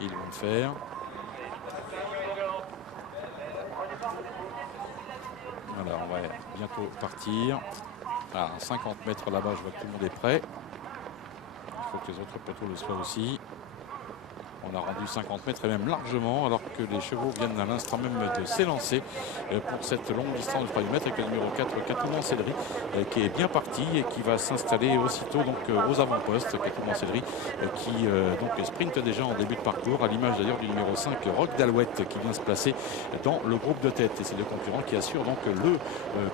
Ils vont le faire. Voilà, on va bientôt partir. À 50 mètres là-bas, je vois que tout le monde est prêt. Il faut que les autres poteaux le soient aussi. On a rendu 50 mètres et même largement, alors que les chevaux viennent à l'instant même de s'élancer pour cette longue distance de 3 mètres avec le numéro 4, Catouman Cédric, qui est bien parti et qui va s'installer aussitôt donc aux avant-postes. Catouman Cédric qui donc sprinte déjà en début de parcours, à l'image d'ailleurs du numéro 5, Rock d'Alouette, qui vient se placer dans le groupe de tête. Et c'est le concurrent qui assure donc le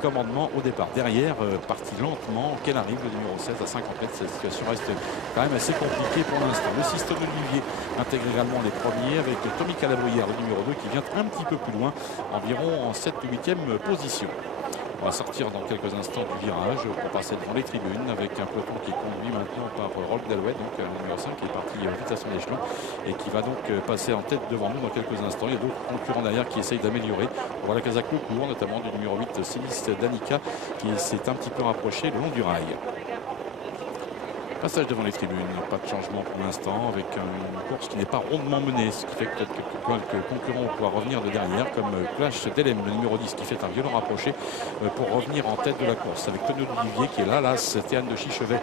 commandement au départ. Derrière, parti lentement, qu'elle arrive, le numéro 16 à 50 mètres. Cette situation reste quand même assez compliquée pour l'instant. Le 6 Tonneau Olivier intègre également les premiers avec Tommy Calabrouillard, le numéro 2, qui vient un petit peu plus loin, environ en 7 ou 8e position. On va sortir dans quelques instants du virage pour passer devant les tribunes avec un peloton qui est conduit maintenant par Rock d'Alouette, donc le numéro 5 qui est parti vite à son échelon et qui va donc passer en tête devant nous dans quelques instants. Il y a d'autres concurrents derrière qui essayent d'améliorer. On voit la Casa Court, notamment du numéro 8, Silis Danica, qui s'est un petit peu rapproché le long du rail. Passage devant les tribunes, pas de changement pour l'instant, avec une course qui n'est pas rondement menée, ce qui fait que peut-être quelques concurrents vont pouvoir revenir de derrière, comme Clash Delem, le numéro 10, qui fait un violent rapproché pour revenir en tête de la course, avec Tonio d'Olivier qui est là, Théane de Chichevet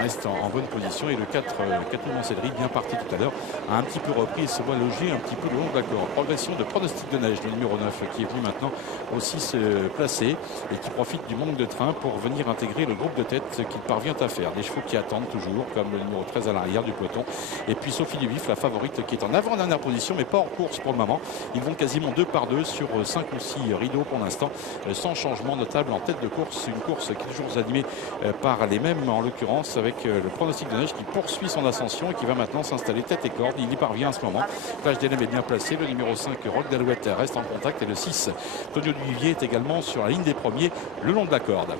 reste en bonne position, et le 4, Catouman Cédric, bien parti tout à l'heure, a un petit peu repris et se voit loger un petit peu le long de la corde. Progression de Pronostic de Neige, le numéro 9, qui est venu maintenant aussi se placer et qui profite du manque de train pour venir intégrer le groupe de tête qu'il parvient à faire. Des chevaux qui attendent toujours, comme le numéro 13 à l'arrière du peloton. Et puis Sophie Duvif, la favorite, qui est en avant-dernière position, mais pas hors course pour le moment. Ils vont quasiment 2 par 2 sur 5 ou 6 rideaux pour l'instant, sans changement notable en tête de course. Une course qui est toujours animée par les mêmes, en l'occurrence, avec le Pronostic de Neige qui poursuit son ascension et qui va maintenant s'installer tête et corde. Il y parvient à ce moment. Flash d'Elem est bien placé. Le numéro 5, Rock d'Alouette, reste en contact. Et le 6, Tonio d'Olivier, est également sur la ligne des premiers, le long de la corde.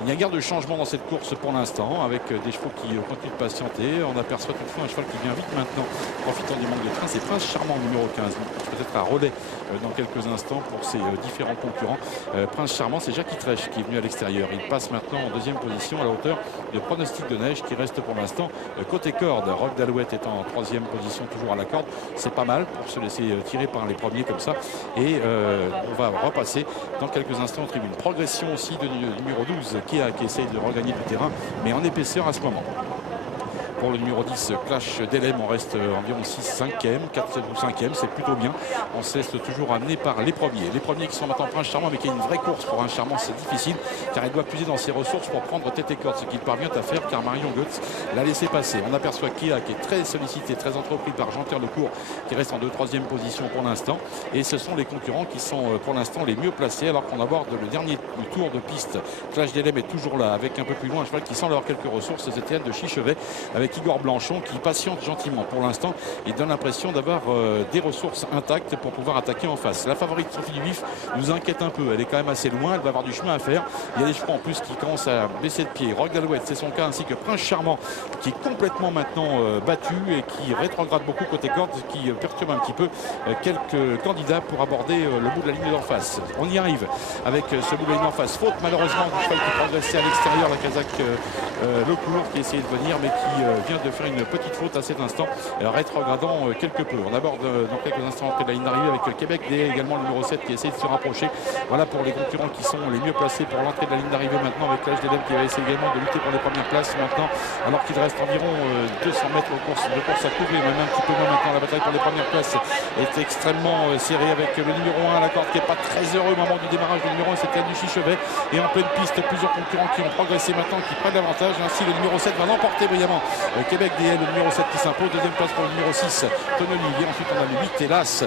Il n'y a guère de changement dans cette course pour l'instant, avec des chevaux qui continuent de patienter. On aperçoit toutefois un cheval qui vient vite maintenant, profitant du manque de train. C'est Prince Charmant, numéro 15, peut-être à relais dans quelques instants pour ses différents concurrents. Prince Charmant, c'est Jackie Trèche qui est venu à l'extérieur. Il passe maintenant en deuxième position à la hauteur de Pronostic de Neige, qui reste pour l'instant côté corde. Rock d'Alouette est en troisième position, toujours à la corde. C'est pas mal pour se laisser tirer par les premiers comme ça. Et on va repasser dans quelques instants aux tribunes. Progression aussi de numéro 12 qui essaye de regagner du terrain, mais en épaisseur à ce moment. Pour le numéro 10, Clash Delem, on reste environ 6, 5e, 4 ou 5e, c'est plutôt bien. On se laisse toujours amener par les premiers. Les premiers qui sont maintenant Prince Charmant, mais qui est une vraie course pour un Charmant, c'est difficile, car il doit puiser dans ses ressources pour prendre tête et corde, ce qu'il parvient à faire, car Marion Goetz l'a laissé passer. On aperçoit Kia, qui est très sollicité, très entrepris par Jean-Pierre Lecourt, qui reste en 2-3e position pour l'instant. Et ce sont les concurrents qui sont pour l'instant les mieux placés, alors qu'on aborde le dernier tour de piste. Clash Delem est toujours là, avec un peu plus loin un cheval qui semble avoir quelques ressources, c'est Théane de Chichevet, avec Igor Blanchon qui patiente gentiment pour l'instant et donne l'impression d'avoir des ressources intactes pour pouvoir attaquer en face. La favorite Sophie Duvif nous inquiète un peu, elle est quand même assez loin, elle va avoir du chemin à faire. Il y a des chevaux en plus qui commencent à baisser de pied. Rock d'Alouette, c'est son cas, ainsi que Prince Charmant qui est complètement maintenant battu et qui rétrograde beaucoup côté corde, qui perturbe un petit peu quelques candidats pour aborder le bout de la ligne d'en face. On y arrive avec ce bout de la ligne en face. Faute malheureusement du cheval qui progressait à l'extérieur, la Kazakh Lecourt, qui essayait de venir mais qui vient de faire une petite faute à cet instant, rétrogradant quelque peu. On aborde dans quelques instants l'entrée de la ligne d'arrivée avec Québec et également le numéro 7 qui essaie de se rapprocher. Voilà pour les concurrents qui sont les mieux placés pour l'entrée de la ligne d'arrivée maintenant, avec Clash Delem qui va essayer également de lutter pour les premières places maintenant, alors qu'il reste environ 200 mètres de course à couvrir, même un petit peu moins maintenant. La bataille pour les premières places est extrêmement serrée, avec le numéro 1 à la corde qui n'est pas très heureux au moment du démarrage. Le numéro 1, c'est Théane du Chichevet, et en pleine piste plusieurs concurrents qui ont progressé maintenant, qui prennent l'avantage. Ainsi le numéro 7 va l'emporter brillamment. Québec DL, le numéro 7 qui s'impose. Deuxième place pour le numéro 6, Tonio Olivier. Ensuite on a le 8, hélas.